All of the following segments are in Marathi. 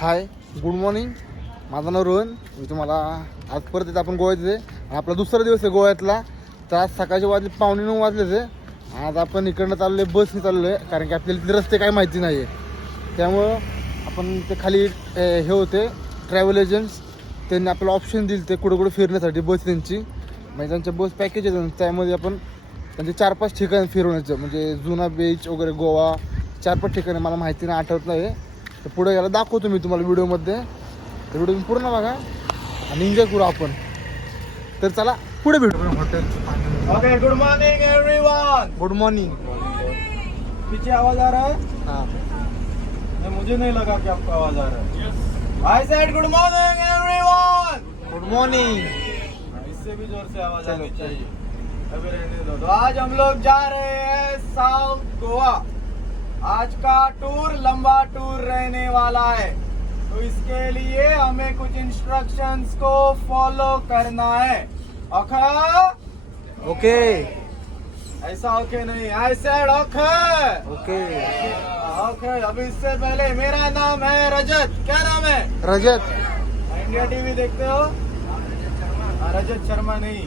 हाय, गुड मॉर्निंग. माझं नाव रोहन. मी तुम्हाला आज परत येतं आपण गोव्यात आहे आणि आपला दुसरा दिवस आहे गोव्यातला. तर आज सकाळचे वाजले 8:45 वाजलेच आहे. आज आपण इकडनं चाललो आहे, बसने चाललो आहे, कारण की आपल्याला इथले रस्ते काही माहिती नाही आहे. त्यामुळं आपण ते खाली हे होते ट्रॅव्हल एजंट्स, त्यांनी आपल्याला ऑप्शन दिले ते कुठं कुठं फिरण्यासाठी बस त्यांची, म्हणजे त्यांच्या बस पॅकेज आहे. त्यामध्ये आपण त्यांचे 4-5 ठिकाण फिरवण्याचं, म्हणजे जुना बीच वगैरे गोवा 4-5 ठिकाणे मला माहिती नाही, आठवत नाही. तर पुढे याला दाखवतो मी तुम्हाला व्हिडिओमध्ये. तर व्हिडिओ पूर्ण बघा आणि एन्जॉय करू आपण. तर चला पुढे भेटू hotel. Okay, good morning everyone. Good morning. पीछे आवाज आ रहा है? हाँ, नहीं, मुझे नहीं लगा कि आपको आवाज आ रहा है. I said good morning everyone. Good morning. इससे भी जोर से आवाज आनी चाहिए. अभी रहने दो. तो आज हम लोग जा रहे हैं साउथ गोवा. आज का टूर लंबा टूर रहने वाला है, तो इसके लिए हमें कुछ इंस्ट्रक्शंस को फॉलो करना है. ओके ऐसा ओके नहीं, I said okay. Okay. Okay, अभी इससे पहले मेरा नाम है रजत. क्या नाम है? रजत. इंडिया टीवी देखते हो? रजत शर्मा नहीं,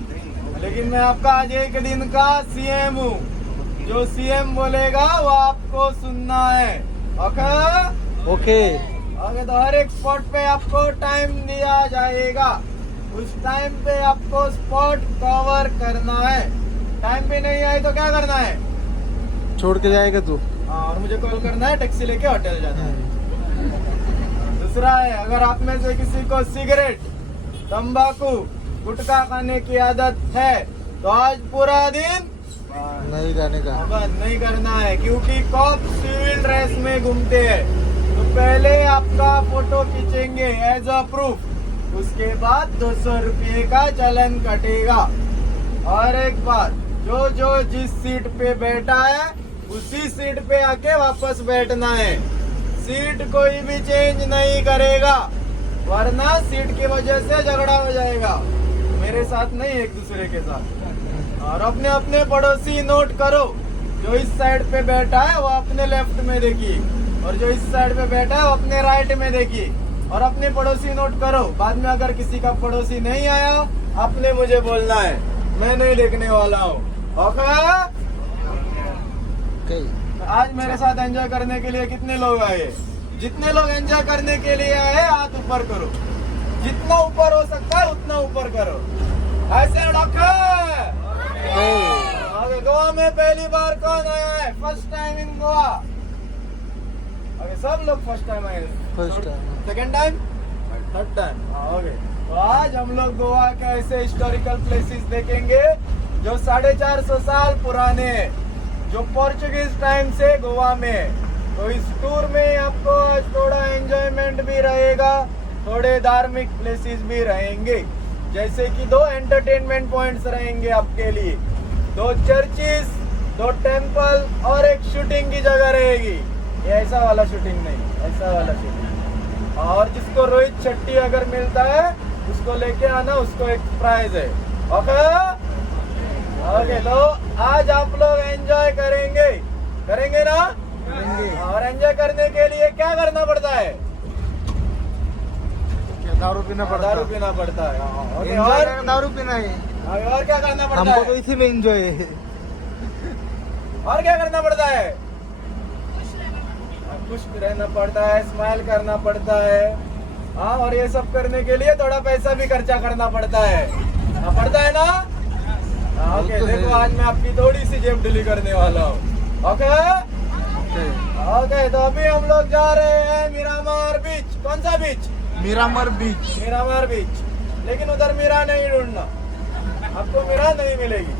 लेकिन मैं आपका आज एक दिन का सीएम हूँ. जो सीएम बोलेगा वो आपको सुनना है. Okay okay. ओके. तो हर एक स्पॉट पे आपको टाइम दिया जाएगा. उस टाइम पे आपको स्पॉट कवर करना है. टाइम पे नहीं आए तो क्या करना है? छोड़ के जाएगा तू. हाँ, और मुझे कॉल करना है, टैक्सी लेके होटल जाना है. दूसरा है, अगर आप में से किसी को सिगरेट, तंबाकू, गुटखा खाने की आदत है तो आज पूरा दिन नहीं जाने का. बंद नहीं करना है, क्योंकि कॉप सिविल ड्रेस में घूमते हैं. तो पहले आपका फोटो खींचेंगे एज अ प्रूफ. उसके बाद 200 रुपये का चालान कटेगा. और एक बात, जो जो जिस सीट पे बैठा है उसी सीट पे आके वापस बैठना है. सीट कोई भी चेंज नहीं करेगा, वरना सीट की वजह से झगड़ा हो जाएगा. मेरे साथ नहीं, एक दूसरे के साथ. और अपने अपने पड़ोसी नोट करो. जो इस साइड पे बैठा है वो अपने लेफ्ट में देखिए, और जो इस साइड पे बैठा है वो अपने राइट में देखिए. और अपने पड़ोसी नोट करो. बाद में अगर किसी का पड़ोसी नहीं आया, आपने मुझे बोलना है, मैं नहीं देखने वाला हूँ. ओके. आज मेरे साथ एंजॉय करने के लिए कितने लोग आए? जितने लोग एंजॉय करने के लिए आए हाथ ऊपर करो. जितना ऊपर हो सकता है उतना ऊपर करो. ऐसे ओके. गोवा में पहली बार कौन आया है? First time in Goa. Okay, सब लोग फर्स्ट टाइम आए. First time. Second time, third time. Okay. तो आज हम लोग गोवा के ऐसे हिस्टोरिकल प्लेसेस देखेंगे जो 450 साल पुराने हैं, जो पोर्चुगीज टाइम से गोवा में है. तो इस टूर में आपको आज थोड़ा एंजॉयमेंट भी रहेगा, थोड़े धार्मिक प्लेसेस भी रहेंगे. जैसे कि 2 एंटरटेनमेंट पॉइंट्स रहेंगे आपके लिए, 2 चर्चेस, 2 टेम्पल और एक शूटिंग की जगह रहेगी. ये ऐसा वाला शूटिंग नहीं, ऐसा वाला शूटिंग. और जिसको रोहित शेट्टी अगर मिलता है उसको लेके आना, उसको एक प्राइज है. Okay okay. तो आज आप लोग एंजॉय करेंगे, करेंगे ना? और एंजॉय करने के लिए क्या करना पड़ता है? दारू पीना पड़ता है. दारू पीना पड़ता है. ओके. Enjoy और दारू पीना है. और क्या करना पड़ता हमको तो है? इसी में एंजॉय है. और क्या करना पड़ता है? खुश रहना पड़ता है, स्माइल करना पड़ता है. हाँ, और ये सब करने के लिए थोड़ा पैसा भी खर्चा करना पड़ता है. पड़ता है ना? ओके. देखो, आज मैं आपकी थोड़ी सी जेब ढीली करने वाला हूँ. Okay okay. तो अभी हम लोग जा रहे हैं मिरामार बीच. कौन सा beach? Miramar beach. Miramar beach. लेकिन उधर मीरा नहीं ढूंढना, आपको मीरा नहीं मिलेगी.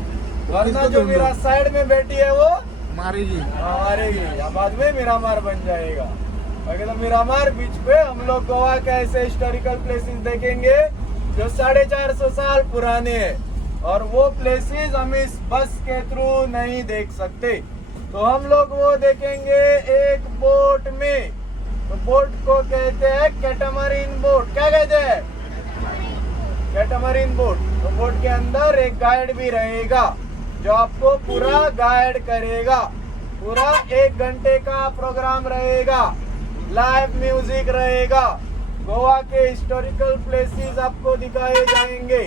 वरना जो मीरा साइड में बैठी है वो मारेगी. मारेगी, या बाद में मिरामार बन जाएगा. अगर तो मिरामार बीच पे हम लोग गोवा के ऐसे हिस्टोरिकल प्लेसेस देखेंगे जो 450 साल पुराने हैं. और वो प्लेसेस हम इस बस के थ्रू नहीं देख सकते. तो हम लोग वो देखेंगे एक बोट में. तो बोट को कहते हैं कैटामरीन बोट. क्या कहते हैं? कैटामरीन बोट. तो बोट के अंदर एक गाइड भी रहेगा जो आपको पूरा गाइड करेगा. पूरा 1 घंटे का प्रोग्राम रहेगा, लाइव म्यूजिक रहेगा. गोवा के हिस्टोरिकल प्लेसेस आपको दिखाए जाएंगे।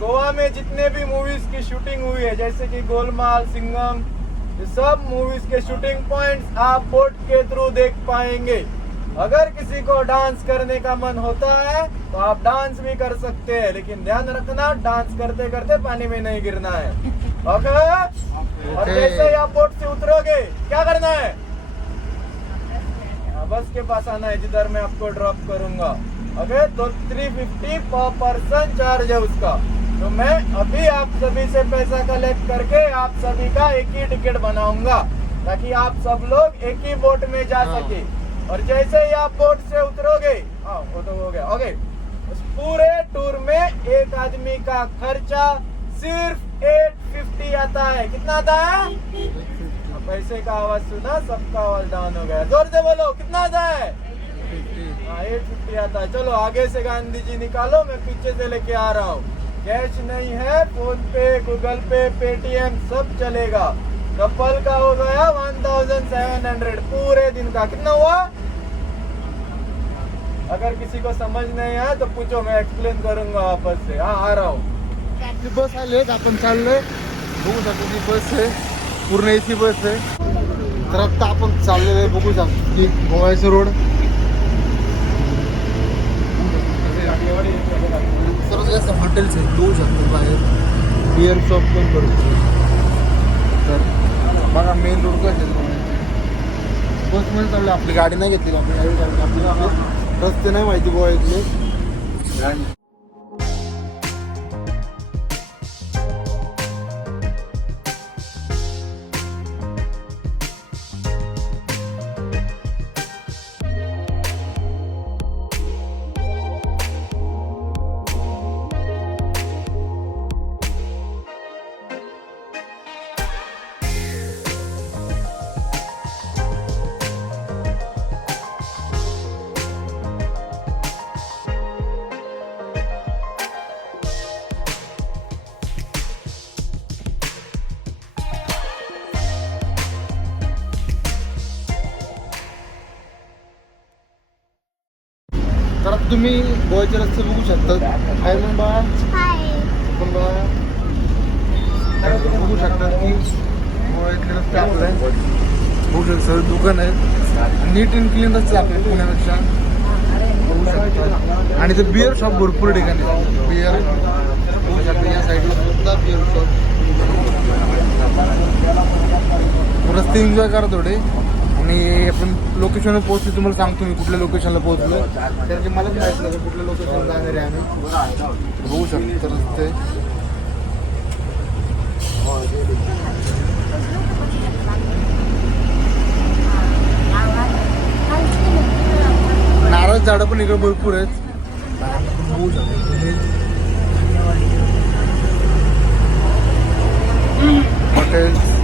गोवा में जितने भी मूवीज की शूटिंग हुई है, जैसे कि गोलमाल, सिंघम, ये सब मूवीज के शूटिंग पॉइंट्स आप बोट के थ्रू देख पाएंगे। अगर किसी को डांस करने का मन होता है तो आप डांस भी कर सकते हैं, लेकिन ध्यान रखना डांस करते करते पानी में नहीं गिरना है। ओके? और जैसे ही आप बोट से उतरोगे क्या करना है? बस के पास आना है जिधर मैं आपको ड्रॉप करूंगा। ओके? तो 350 पर पर्सन चार्ज है उसका। तो मैं अभी आप सभी से पैसा कलेक्ट करके आप सभी का एक ही टिकट बनाऊंगा, ताकि आप सब लोग एक ही बोट में जा सके। और जैसे ही आप बोट से उतरोगे, वो तो हो गया। ओके, उस पूरे टूर में एक आदमी का खर्चा सिर्फ 850 आता है। कितना आता है? पैसे का आवाज सुना, सबका आवाज डाउन हो गया। जोर से बोलो, कितना आता है? 850 आता है। चलो आगे से गांधी जी निकालो, मैं पीछे से लेके आ रहा हूँ। कैश नहीं है, फोन पे, गूगल पे, पेटीएम सब चलेगा। कपल का हो गया 1700 पूरे दिन का। कितना हुआ? अगर किसी को समझ नहीं आया तो पूछो, मैं एक्सप्लेन करूंगा वापस से। हाँ, आ रहा हूँ। बस आले, आपण चाललोय, बघू शकतो ती बस आहे, पूर्ण एसी बस आहे. तर आता आपण चाललेलो आहे, बघू शकतो की गोव्याचं रोड. सर्वात जास्त हॉटेल्स आहेत, बघू शकतो बाहेर बिअर शॉप पण भरपूर. तर बघा मेन रोड कसं बसमध्ये चाललं. आपली गाडी नाही घेतली आपण यावेळी, कारण आपल्याला रस्ते नाही माहिती गोव्यातले. तर आता तुम्ही गोव्याचे रस्ते बघू शकता. काय मग बा पण बा बघू शकता की गोव्यातले रस्ते आपले बघू शकता. सर्व दुकान आहेत, नीट अँड क्लीन रस्ते आपले पुण्यापेक्षा बघू शकता. आणि ते बिअर शॉप भरपूर ठिकाणी बिअर बघू शकता. या साईडला सुद्धा बिअर शॉप. रस्ते एन्जॉय करा थोडे. आणि आपण लोकेशनवर पोहोचलो, तुम्हाला सांगतो मी कुठल्या लोकेशनला पोहोचलो, कारण की मलाच माहीत नाही कुठल्या लोकेशनला जाणार आहे आम्ही. बघू शकतो रस्ते. नारळ झाडं पण इकडे भरपूर आहेत. बघू शकतो हॉटेल्स.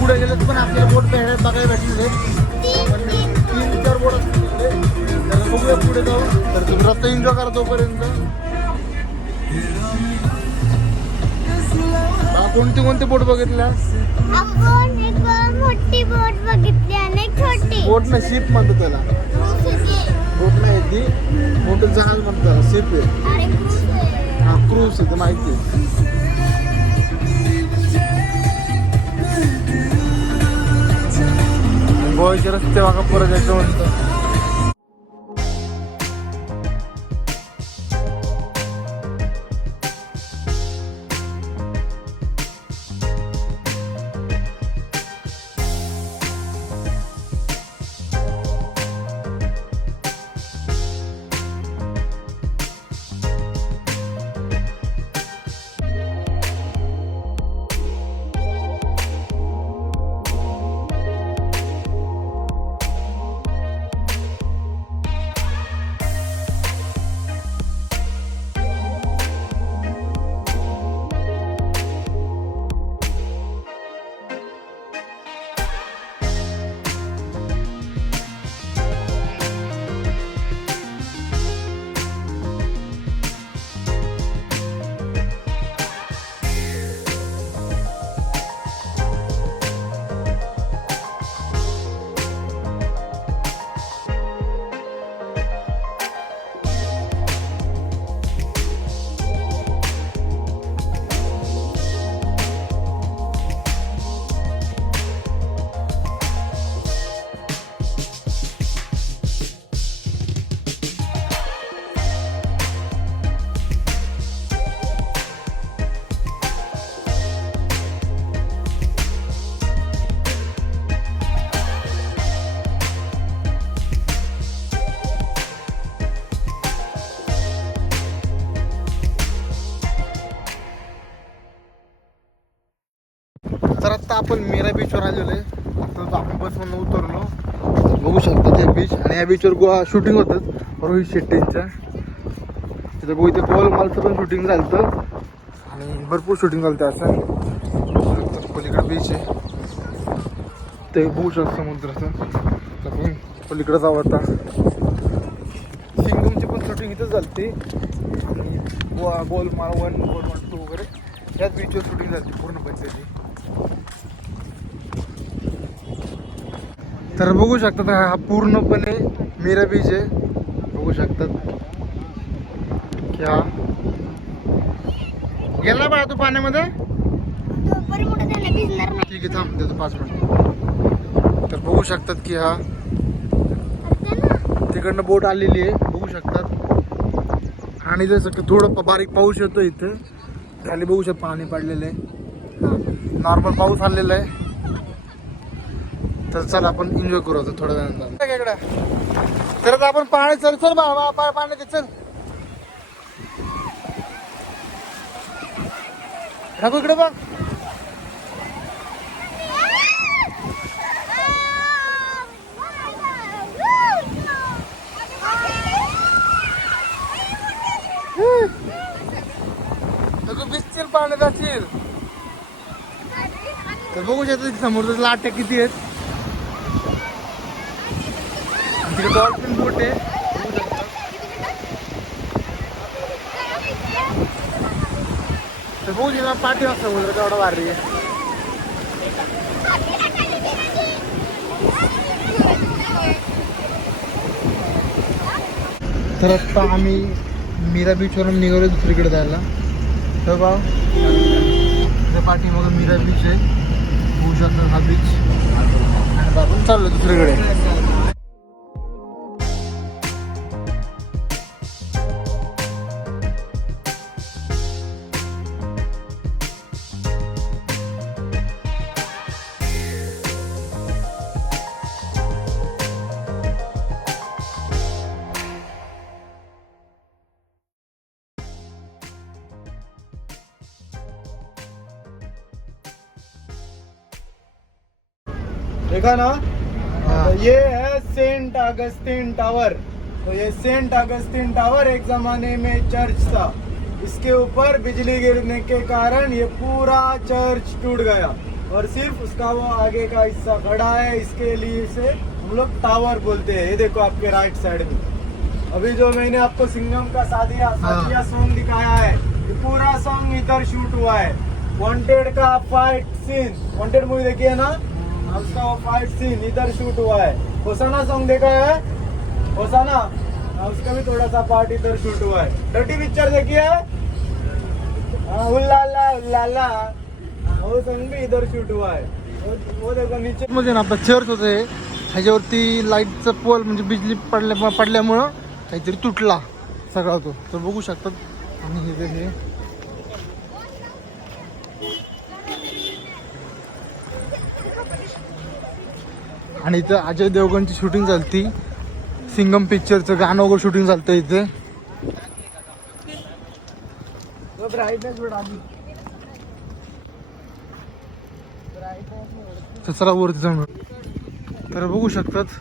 पुढे गेलं पण आपल्याला बोट बघायला भेटले. 3-4 बोट असतील, तर बघूया पुढे जाऊ. तर तुम्ही रस्ता एन्जॉय करा तोपर्यंत. कोणते बोट बघितल्या? आपण एक मोठी बोट बघितली आणि छोटी बोट ना शिप म्हणतात त्याला. बोट नाही ती, मोठं जहाज म्हणतात त्याला, शिप आहे. हा, क्रूज आहे, माहिती आहे. गोव्याचे रस्ते बघा परत यायचं म्हणतं. आता आपण मीरा बीचवर आलेलो आहे. आता आपण बसमधून उतरलो. बघू शकता ते बीच आणि या बीचवर गोवा शूटिंग होतं रोहित शेट्टींचं. तिथं बघू इथे गोलमालचं पण शूटिंग झालं होतं आणि भरपूर शूटिंग झालं होतं असं. पलीकडे बीच आहे ते बघू शकतो समुद्राचं. तर आपण पलीकडे जाऊ आता. सिंगमची पण शूटिंग इथंच झाली आणि गोलमाल 1, गोलमाल 2 वगैरे याच बीचवर शूटिंग झाली पूर्ण पंचायती. तर बघू शकतात हा पूर्णपणे मीरा बीच आहे. बघू शकतात की हा गेला बा तू पाण्यामध्ये. तो बरं मोठं झालं भिजणार नाही. ठीक आहे थांब देतो 5 मिनिट. तर बघू शकतात की हा तिकडनं बोट आलेली आहे. बघू शकतात आणि जसं थोडं बारीक पाऊस येतो इथं खाली. बघू शकता पाणी पडलेलं आहे. नॉर्मल पाऊस आलेला आहे. तर चला आपण एन्जॉय करू आता थोड्या वेळानंतर. तर आता आपण पाणी चल चल बा पाण्यात चल ठाकू इकडे बघ. भिजतील पाण्यात असेल. तर बघू शकता समोरच्या लाट्या किती आहेत. तिकडे डॉल्फिन बोट आहे. तर बघू शकता पाठी वाजता समुद्र केवढा भारी आहे. तर आता आम्ही मीरा बीचवरून निघालो दुसरीकडे जायला. तर बा पाठी मग मीरा बीच आहे. बघू शकता हा बीच आणि आपण चाललो दुसरीकडे. देखा ना. हाँ। तो ये है सेंट अगस्तिन टावर. तो ये सेंट अगस्तिन टावर एक जमाने में चर्च था. इसके ऊपर बिजली गिरने के कारण ये पूरा चर्च टूट गया और सिर्फ उसका वो आगे का हिस्सा खड़ा है. इसके लिए इसे हम लोग टावर बोलते हैं. ये देखो आपके राइट साइड में. अभी जो मैंने आपको सिंघम का साथिया सॉन्ग दिखाया है, ये पूरा सॉन्ग इधर शूट हुआ है. वांटेड का फाइट सीन, वांटेड मूवी देखी है ना, उसका वो फाइट सीन इधर शूट हुआ है. होसाना सॉन्ग देखा है, होसाना, उसका भी थोड़ा सा पार्ट इधर शूट हुआ है. डर्टी पिक्चर देखी है, उल्लाला उल्लाला, वो सॉन्ग भी इधर शूट हुआ है. वो देखो नीचे म्हणजे ना आपला चर्च होते ह्याच्यावरती लाईटचा पोल म्हणजे बिजली पडल्यामुळं काहीतरी तुटला सगळा तो. तर बघू शकतात. आणि हे आणि इथं अजय देवगणची शूटिंग झालती. सिंगम पिक्चरचं गाणं वगैरे शूटिंग झालं इथे. ब्राइटनेस बढ़ा दी. तर चला वरती जाऊन. तर बघू शकतात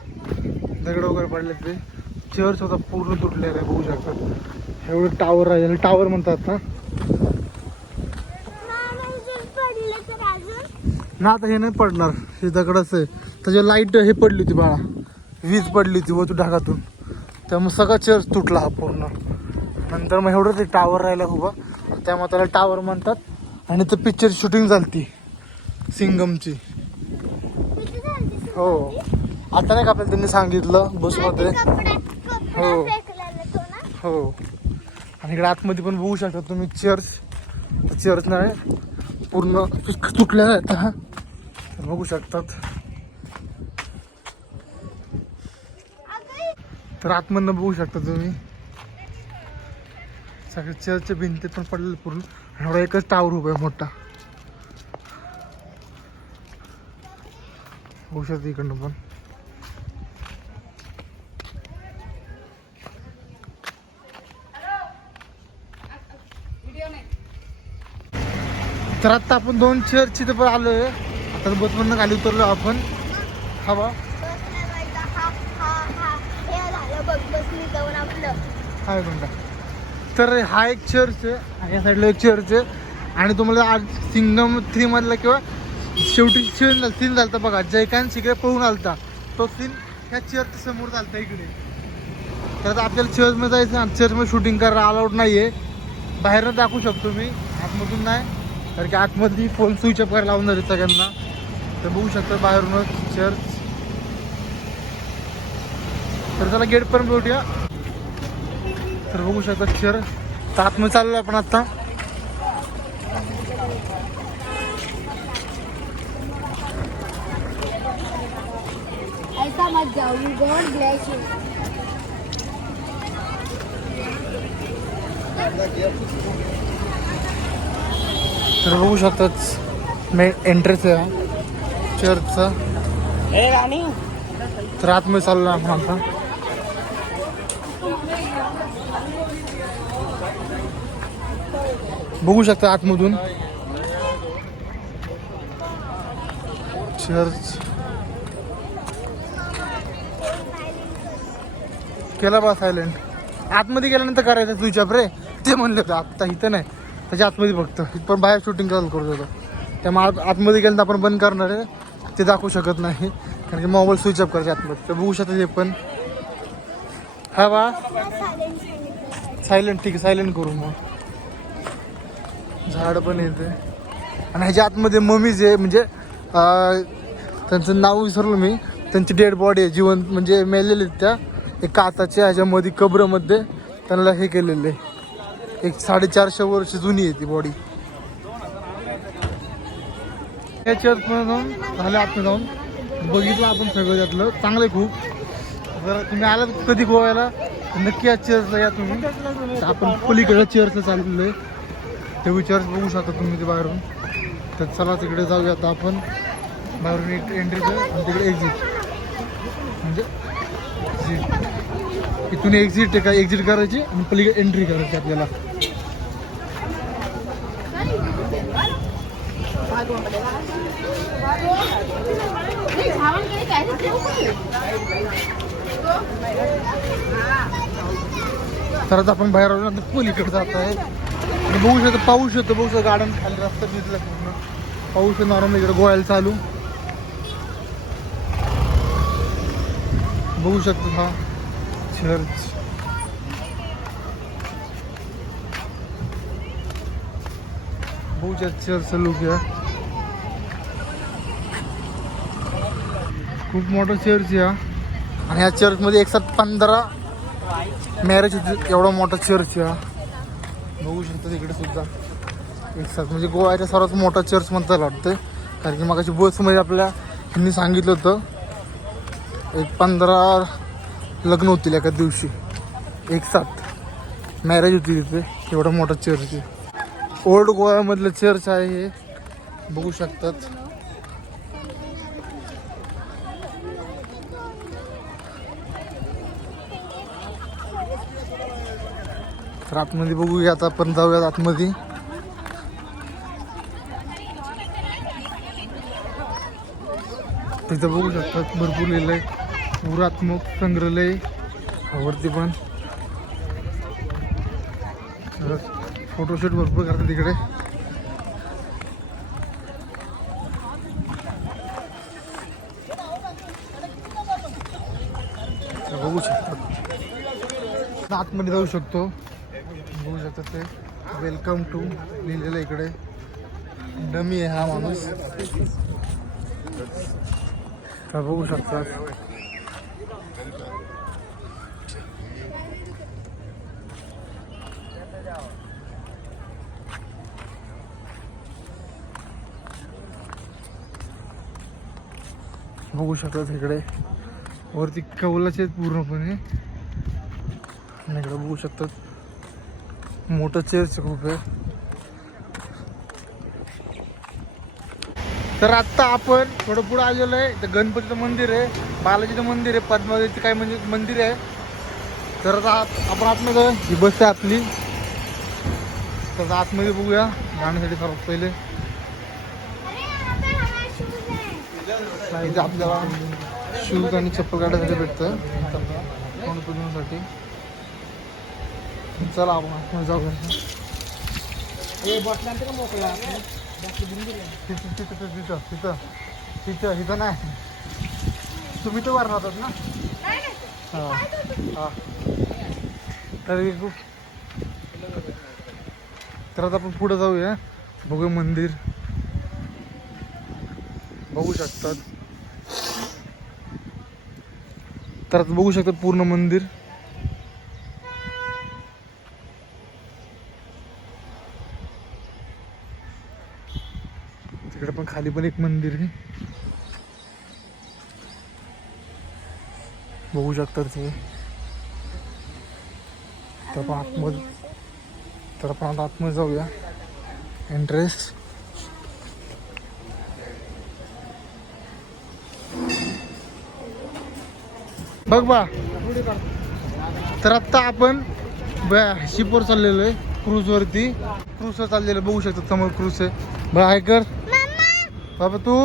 दगड वगैरे पडले. ते चर्च होता पूर्ण तुटलेला आहे. बघू शकतात एवढं टावर राहिलेलं. टावर म्हणतात ना. ना आता हे नाही पडणार. हे दगडच आहे. त्याच्या लाईट हे पडली होती बाळा. वीज पडली होती व तू ढगातून. त्यामुळे सगळा चर्च तुटला हा पूर्ण. नंतर मग एवढं ते टावर राहिला उभा. त्यामुळे त्याला टावर म्हणतात. आणि तर पिक्चरची शूटिंग झाली सिंगमची. हो आता नाही का आपल्याला त्यांनी सांगितलं बसमध्ये. हो हो. आणि इकडे आतमध्ये पण बघू शकता तुम्ही चर्च. चर्च नाही पूर्ण तुटलेला आहे हा. बघू शकतात. तर आतमधनं बघू शकता तुम्ही सगळे चर्चच्या भिंती पण पडलेले पूर्ण. एवढा एकच टावर उभा आहे मोठा. बघू शकता इकडनं पण. तर आता आपण 2 चर्च इथे पण आलोय. आता बसमधनं खाली उतरलो आपण. हा बा काय म्हणता. तर हा एक चर्च आहे आणि या साईडला एक चर्च आहे. आणि तुम्हाला आज सिंगम 3 मधला किंवा शेवटी सीन झालता बघा, जयकांत शिकडे पळून आलता, तो सीन ह्या चर्च समोर झालता इकडे. तर आता आपल्याला चर्चमध्ये जायचं आणि चर्चमध्ये शूटिंग करायला अलाउड नाही आहे. बाहेरनं दाखवू शकतो मी, आतमधून नाही, कारण की आतमध्ये फोन स्विच अप करायला लावून झाले सगळ्यांना. तर बघू शकता बाहेरूनच चर्च. तर त्याला गेट पण भेटूया. तर बघू शकता चर्च. तर आतमध्ये चाललो आपण आता. ऐसा मत जाओ, यू गॉड ब्लेस यू. तर बघू शकतात मेन एंट्रेस आहे चर्चचा. तर आतमध्ये चाललो आपण आता. बघू शकता आतमधून चर्च. केला बा सायलेंट. आतमध्ये गेल्यानंतर करायचं स्विच अप रे, ते म्हणले होतं. आत्ता इथं नाही, त्याच्या आतमध्ये फक्त पण बाहेर शूटिंग करायला करत होतं. त्यामुळे आतमध्ये गेल्यानंतर आपण बंद करणार आहे, ते दाखवू शकत नाही कारण की मोबाईल स्विच अप करायचे आतमध्ये. तर बघू शकता हे पण. हा बा सायलेंट, ठीक आहे सायलेंट करू. मग झाड पण येते आणि ह्याच्या आतमध्ये ममीज आहे, म्हणजे त्यांचं नाव विसरलो मी. त्यांची डेड बॉडी आहे, जिवंत म्हणजे मेलेले त्या एक काचाच्या ह्याच्यामध्ये कब्रमध्ये त्यांना हे केलेलं आहे. एक 450 वर्ष जुनी आहे ती बॉडी. या चर्चमध्ये जाऊन झालं, आतमध्ये जाऊन बघितलं आपण सगळं त्यातलं. चांगलं आहे खूप. जर तुम्ही आलात कधी गोव्याला नक्की या चर्चला या तुम्ही. तर आपण पलीकडे चर्चला चाललेलो आहे, ते चर्च बघू शकता तुम्ही ते बाहेरून. तर चला तिकडे जाऊया आता आपण. बाहेरून एक एंट्रीचं आणि तिकडे एक्झिट, म्हणजे इथून एक्झिट का एक्झिट करायची आणि पलीकडे एंट्री करायची आपल्याला. तर आपण बाहेर आलो ना, पलीकडे जात आहे. बघू शकतो, पाऊस येतो, बघू शकतो गार्डन खाली रस्ता दिसला पूर्ण पाऊस नॉर्मल इकडे गोव्याला चालू. बघू शकतो हा चर्च. बघू शकतो चर्चचा लुक आहे. खूप मोठं चर्च आहे आणि ह्या चर्चमध्ये 115 मॅरेज होते, एवढा मोठा चर्च आहे. बघू शकता तिकडे सुद्धा एक साथ, म्हणजे गोव्याचा सर्वात मोठा चर्च म्हणता वाटतं. कारण की मगाशी बसमध्ये आपल्या त्यांनी सांगितलं होतं एक 15 लग्न होतील एका दिवशी, एक साथ मॅरेज होती तिथे. एवढा मोठा चर्च आहे. ओल्ड गोव्यामधलं चर्च आहे हे, बघू शकतात. तर आतमध्ये बघूया आता आपण, जाऊयात आतमध्ये. तिथं बघू शकतात भरपूर लिहिलं आहे, पुरात्मक संग्रहालय वरती पण. फोटोशूट भरपूर करतात तिकडे. बघू शकतात आतमध्ये जाऊ शकतो. बघू शकतात ते वेलकम टू लिहिलेलं इकडे. डमी आहे हा माणूस. तर बघू शकतात बघू शकतात इकडे वरती कौलाचे पूर्णपणे. आणि इकडे बघू शकतात मोठं चर्च खूप आहे. तर आत्ता आपण थोडं पुढं आलेलो आहे. तर गणपतीचं मंदिर आहे, बालाजीचं मंदिर आहे, पद्मावतीचं काय म्हणजे मंदिर आहे. तर आता आपण आतमध्ये ही बस आहे आपली. तर आतमध्ये बघूया जाण्यासाठी सर्वात पहिले. इथे आपल्याला शूज आणि चप्पल काढायसाठी भेटतं तोंड पुजण्यासाठी. चला आपण जाऊया. तिथं नाही, तुम्ही तर वर राहतात ना. हां तर आता आपण पुढे जाऊया, बघू मंदिर बघू शकतात. तर आता बघू शकतात पूर्ण मंदिर. तिकडे पण खाली पण एक मंदिर आहे, बघू शकतात तुम्ही. तर आपण आता आतमध्ये जाऊया. एंट्रेस बघ बा. तर आत्ता आपण शिपवर चाललेलो आहे, क्रूजवरती. क्रूजवर चाललेलो बघू शकतो, समोर क्रूज आहे. बघ ऐकर बाबा तू,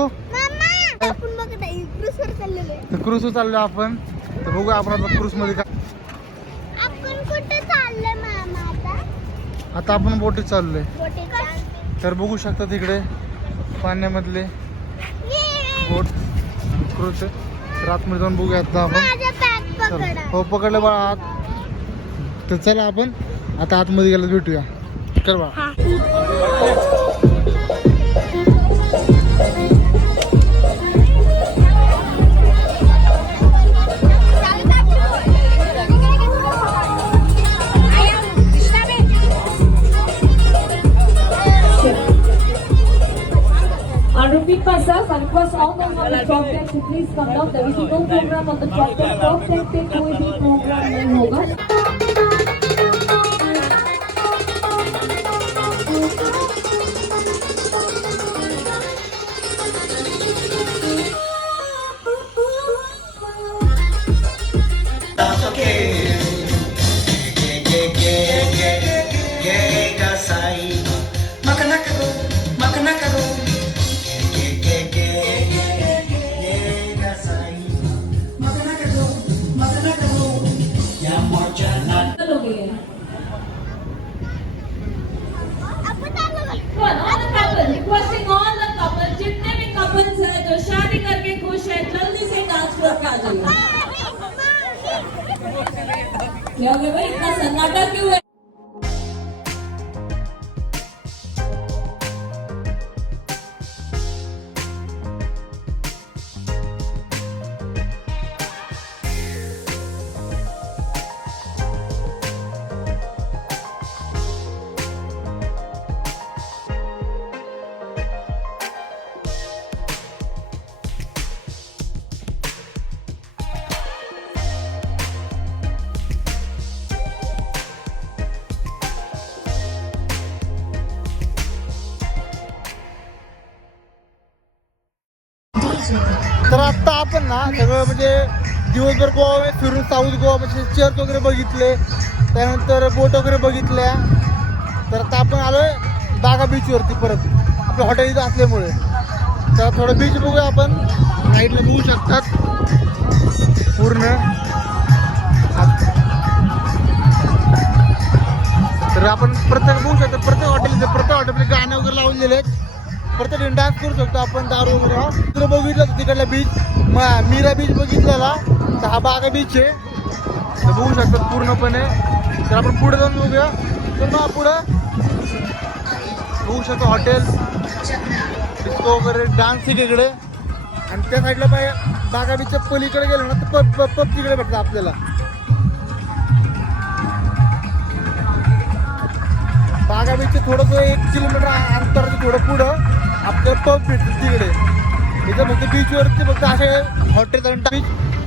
आपण बघत आहे क्रूजवर चाललेलो आहे. तर क्रूजवर चाललो आपण. तर बघू आपण आता क्रूज मध्ये काय. आपण कुठे चाललोय मामा आता? आता आपण बोटीत चाललोय. बोटीत. तर बघू शकता तिकडे पाण्यामधले बोट क्रूज आहे. तर आतमध्ये जाऊन बघूया आता आपण. माझा बॅग पकडा. हो पकडलं बाळा आत. तर चला आपण आता आतमध्ये गेला भेटूया. कर बाळा. And repeat myself and request all those on the top deck to please come down. There is no program on the top deck. Top deck पे कोई भी program नहीं होगा. चलोगे. आपण चाललो का? Come on, all the couples. Requesting all the couples. जितने भी couples हैं जो शादी करके खुश हैं, जल्दी से डांस फ्लोर पे आ जाइए. क्या हो गया भाई, इतना सन्नाटा क्यों है? तर आत्ता आपण ना सगळं म्हणजे दिवसभर गोवा फिरून साऊथ गोवा म्हणजे चर्च वगैरे बघितले, त्यानंतर बोट वगैरे बघितल्या. तर आता आपण आलोय बागा बीचवरती परत, आपलं हॉटेल इथं असल्यामुळे. तर थोडं बीच बघूया आपण. साईडला बघू शकतात पूर्ण. तर आपण प्रत्येक बघू शकतो, प्रत्येक हॉटेलमध्ये गाणे वगैरे लावलेले आहेत. प्रत्येक डान्स करू शकतो आपण, दारू वगैरे. तिकडे बघितलं तिकडला बीच मीरा बीच बघितलेला, तर हा बागा बीच आहे. तर बघू शकतात पूर्णपणे. तर आपण पुढे जाऊन बघूया. तर मग पुढं बघू शकतो हॉटेल, डिस्को वगैरे, डान्स इकडे. आणि त्या साईडला बागा बीचच्या पलीकडे गेलो ना तर पब तिकडे भेटतं आपल्याला. बागा बीचचे थोडंसं 1 किलोमीटर अंतराचं थोडं पुढं आपल्याला पब भेटतं तिकडे. इथं फक्त बीचवरती फक्त असे हॉटेल आणि बीच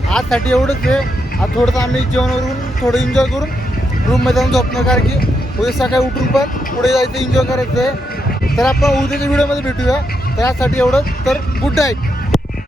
आजसाठी एवढंच आहे. आज थोडंसं आम्ही जेवणावरून थोडं एन्जॉय करून रूममध्ये जाऊन झोपणं, कारण की उद्या सकाळी उठून पण पुढे जायचं, एन्जॉय करायचं आहे. तर आपण उद्याच्या व्हिडिओमध्ये भेटूया. तर यासाठी एवढंच. तर गुड नाईट.